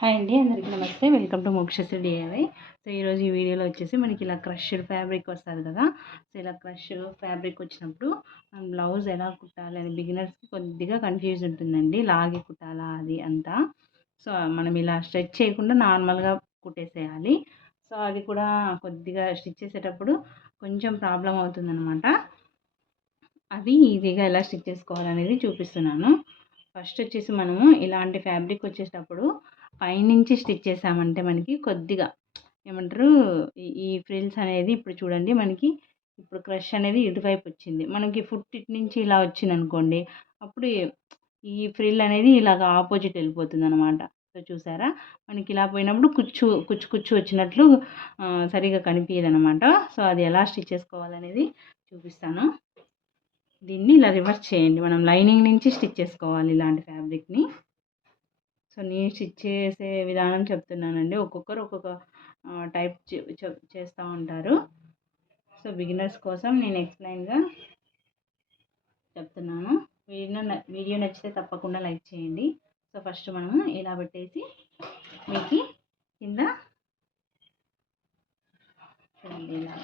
Hi అండి, అందరికీ నమస్తే. Welcome to Mokshasri DIY. So ఈరోజు ఈ వీడియోలో వచ్చేసి మనకి ఇలా క్రష్డ్ ఫ్యాబ్రిక్ వస్తుంది కదా. సో ఇలా క్రష్ ఫ్యాబ్రిక్ వచ్చినప్పుడు మనం బ్లౌజ్ ఎలా కుట్టాలి అని బిగినర్స్కి కొద్దిగా కన్ఫ్యూజ్ ఉంటుందండి. లాగి కుట్టాలా అది అంతా. సో మనం ఇలా స్ట్రెచ్ చేయకుండా నార్మల్గా కుట్టేసేయాలి. సో అది కూడా కొద్దిగా స్టిచ్ చేసేటప్పుడు కొంచెం ప్రాబ్లం అవుతుందన్నమాట. అది ఈజీగా ఎలా స్టిచ్ చేసుకోవాలనేది చూపిస్తున్నాను. ఫస్ట్ వచ్చేసి మనము ఇలాంటి ఫ్యాబ్రిక్ వచ్చేటప్పుడు పైనుంచి స్టిచ్ చేసామంటే మనకి కొద్దిగా ఏమంటారు, ఈ ఫ్రిల్స్ అనేది ఇప్పుడు చూడండి మనకి ఇప్పుడు క్రష్ అనేది ఇటువైపు వచ్చింది. మనకి ఫుట్ ఇటు నుంచి ఇలా వచ్చింది అనుకోండి, అప్పుడు ఈ ఫ్రిల్ అనేది ఇలాగ ఆపోజిట్ వెళ్ళిపోతుంది అనమాట. సో చూసారా, మనకి ఇలా పోయినప్పుడు కుచ్చు కుచ్చు కుచ్చు వచ్చినట్లు సరిగా కనిపించదు అనమాట. సో అది ఎలా స్టిచ్ చేసుకోవాలనేది చూపిస్తాను. దీన్ని ఇలా రివర్స్ చేయండి. మనం లైనింగ్ నుంచి స్టిచ్ చేసుకోవాలి ఇలాంటి ఫ్యాబ్రిక్ని. సో నేను స్టిచ్ చేసే విధానం చెప్తున్నానండి. ఒక్కొక్కరు ఒక్కొక్క టైప్ చేస్తూ ఉంటారు. సో బిగినర్స్ కోసం నేను ఎక్స్ప్లెయిన్గా చెప్తున్నాను. వీడియో నచ్చితే తప్పకుండా లైక్ చేయండి. సో ఫస్ట్ మనము ఇలా పెట్టేసి మీకు కింద చూడండి ఇలా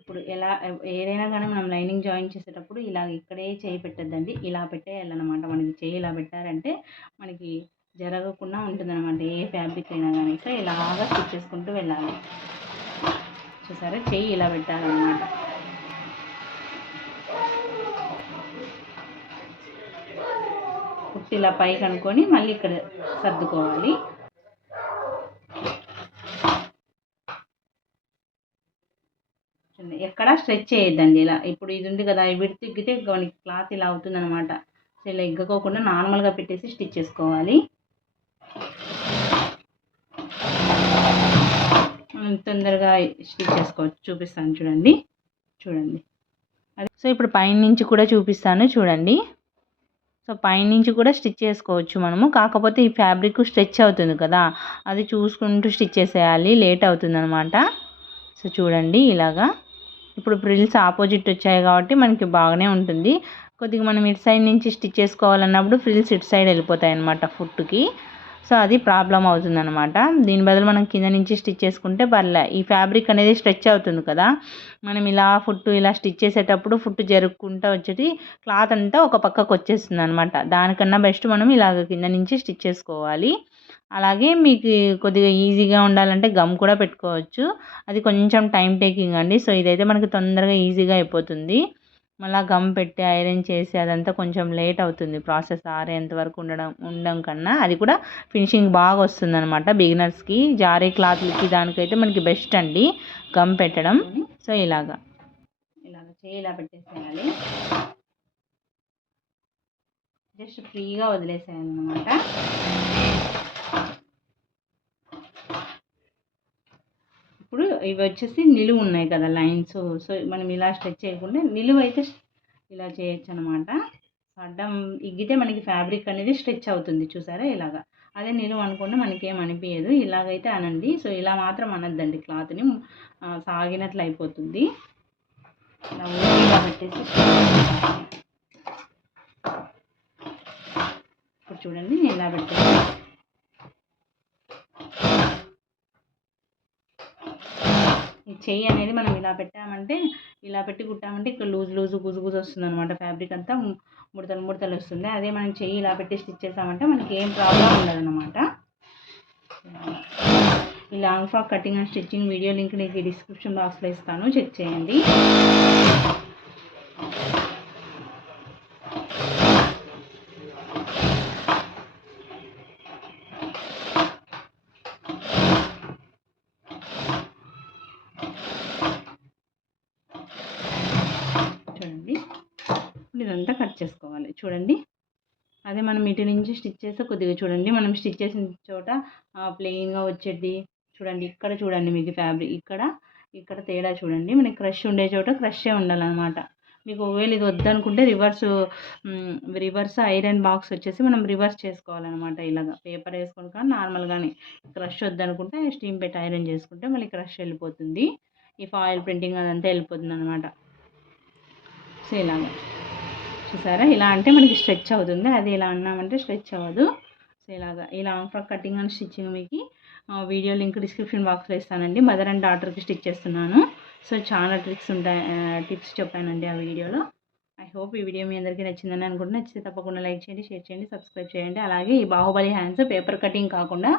ఇప్పుడు ఎలా ఏదైనా కానీ మనం లైనింగ్ జాయిన్ చేసేటప్పుడు ఇలా ఇక్కడే చేయి పెట్టద్దండి, ఇలా పెట్టేయాలన్నమాట. మనకి చేయి ఇలా పెట్టారంటే మనకి జరగకుండా ఉంటుందన్నమాట ఏ ఫ్యాబ్రిక్ అయినా కానీ. సో ఇలాగా స్టిచ్ చేసుకుంటూ వెళ్ళాలి. చూసారా, చేయి ఇలా పెట్టాలన్నమాట. కుట్టి ఇలా పైకి అనుకొని మళ్ళీ ఇక్కడ సర్దుకోవాలి. ఎక్కడ స్ట్రెచ్ చేయొద్దండి. ఇలా ఇప్పుడు ఇది ఉంది కదా, విడి తిగ్గితే మనకి క్లాత్ ఇలా అవుతుంది అనమాట. సో ఇలా ఎగ్గకోకుండా నార్మల్గా పెట్టేసి స్టిచ్ చేసుకోవాలి. మనం తొందరగా స్టిచ్ చేసుకోవచ్చు. చూపిస్తాను చూడండి. అది సో ఇప్పుడు పైనుంచి కూడా చూపిస్తాను చూడండి. సో పైనుంచి కూడా స్టిచ్ చేసుకోవచ్చు మనము. కాకపోతే ఈ ఫ్యాబ్రిక్ స్ట్రెచ్ అవుతుంది కదా, అది చూసుకుంటూ స్టిచ్ చేసేయాలి, లేట్ అవుతుంది అనమాట. సో చూడండి ఇలాగా. ఇప్పుడు ఫ్రిల్స్ ఆపోజిట్ వచ్చాయి కాబట్టి మనకి బాగానే ఉంటుంది. కొద్దిగా మనం ఇటు సైడ్ నుంచి స్టిచ్ చేసుకోవాలన్నప్పుడు ఫ్రిల్స్ ఇటు సైడ్ వెళ్ళిపోతాయి అన్నమాట ఫుట్కి. సో అది ప్రాబ్లం అవుతుంది అనమాట. దీని బదులు మనం కింద నుంచి స్టిచ్ చేసుకుంటే పర్లే. ఈ ఫ్యాబ్రిక్ అనేది స్ట్రెచ్ అవుతుంది కదా, మనం ఇలా ఫుట్ ఇలా స్టిచ్ చేసేటప్పుడు ఫుట్ జరుపుకుంటూ వచ్చేటి క్లాత్ అంతా ఒక పక్కకు వచ్చేస్తుంది అనమాట. దానికన్నా బెస్ట్ మనం ఇలాగ కింద నుంచి స్టిచ్ చేసుకోవాలి. అలాగే మీకు కొద్దిగా ఈజీగా ఉండాలంటే గమ్ కూడా పెట్టుకోవచ్చు. అది కొంచెం టైం టేకింగ్ అండి. సో ఇదైతే మనకి తొందరగా ఈజీగా అయిపోతుంది. మళ్ళీ గమ్ పెట్టి ఐరన్ చేసి అదంతా కొంచెం లేట్ అవుతుంది. ప్రాసెస్ ఆరేంత వరకు ఉండడం కన్నా అది కూడా ఫినిషింగ్ బాగా వస్తుంది అనమాట. బిగినర్స్కి జారీ క్లాత్లకి దానికైతే మనకి బెస్ట్ అండి గమ్ పెట్టడం. సో ఇలాగా చేయి ఇలా పెట్టేసేయాలి. జస్ట్ ఫ్రీగా వదిలేసేయాలి అనమాట. ఇప్పుడు ఇవి వచ్చేసి నిలువు ఉన్నాయి కదా లైన్స్. సో మనం ఇలా స్ట్రెచ్ చేయకుండా నిలువు అయితే ఇలా చేయొచ్చు అనమాట. అడ్డం ఇగ్గితే మనకి ఫ్యాబ్రిక్ అనేది స్ట్రెచ్ అవుతుంది. చూసారా ఇలాగా. అదే నిలువు అనుకుంటే మనకేం అనిపించదు. ఇలాగైతే అనండి. సో ఇలా మాత్రం అనద్దండి, క్లాత్ని సాగినట్లు అయిపోతుంది. ఇలా పెట్టేసి ఇప్పుడు చూడండి నేను ఇలా పెట్టేసి ఈ చెయ్యి అనేది మనం ఇలా పెట్టామంటే, ఇలా పెట్టి కుట్టామంటే ఇక్కడ లూజ్ గుజు వస్తుంది అనమాట. ఫ్యాబ్రిక్ అంతా ముడతలు వస్తుంది. అదే మనం చెయ్యి ఇలా పెట్టి స్టిచ్ చేసామంటే మనకి ఏం ప్రాబ్లం ఉండదు అనమాట. ఈ long frock cutting and stitching video link నీకు డిస్క్రిప్షన్ బాక్స్లో ఇస్తాను, చెక్ చేయండి. చూడండి ఇదంతా కట్ చేసుకోవాలి. చూడండి, అదే మనం ఇటు నుంచి స్టిచ్ చేస్తే కొద్దిగా చూడండి, మనం స్టిచ్ చేసిన చోట ప్లెయిన్గా వచ్చేది చూడండి. ఇక్కడ చూడండి మీకు ఫ్యాబ్రిక్ ఇక్కడ తేడా చూడండి. మనకి క్రష్ ఉండే చోట క్రషే ఉండాలన్నమాట. మీకు ఒకవేళ ఇది వద్దనుకుంటే రివర్స్ ఐరన్ బాక్స్ వచ్చేసి మనం రివర్స్ చేసుకోవాలన్నమాట. ఇలాగ పేపర్ వేసుకొని కానీ నార్మల్గానే. క్రష్ వద్దనుకుంటే స్టీమ్ పెట్టి ఐరన్ చేసుకుంటే మళ్ళీ క్రష్ వెళ్ళిపోతుంది. ఈ ఫాయిల్ ప్రింటింగ్ అదంతా వెళ్ళిపోతుంది అనమాట. సో ఇలాగా చూసారా ఇలా అంటే మనకి స్ట్రెచ్ అవుతుంది, అది ఇలా అన్నామంటే స్ట్రెచ్ అవ్వదు. సో ఇలాగా ఈ long frock cutting and stitching మీకు వీడియో లింక్ డిస్క్రిప్షన్ బాక్స్లో ఇస్తానండి. మదర్ అండ్ డాటర్కి స్టిచ్ చేస్తున్నాను. సో చాలా ట్రిక్స్ ఉంటాయి, టిప్స్ చెప్పానండి ఆ వీడియోలో. ఐ హోప్ ఈ వీడియో మీ అందరికీ నచ్చిందని అనుకుంటున్నా. నచ్చితే తప్పకుండా లైక్ చేయండి, షేర్ చేయండి, సబ్స్క్రైబ్ చేయండి. అలాగే ఈ బాహుబలి హ్యాండ్స్ పేపర్ కటింగ్ కాకుండా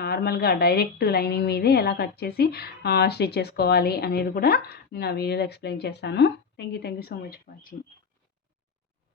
నార్మల్గా డైరెక్ట్ లైనింగ్ మీదే ఎలా కట్ చేసి స్టిచ్ చేసుకోవాలి అనేది కూడా నేను ఆ వీడియోలో ఎక్స్ప్లెయిన్ చేస్తాను. Thank you so much for watching.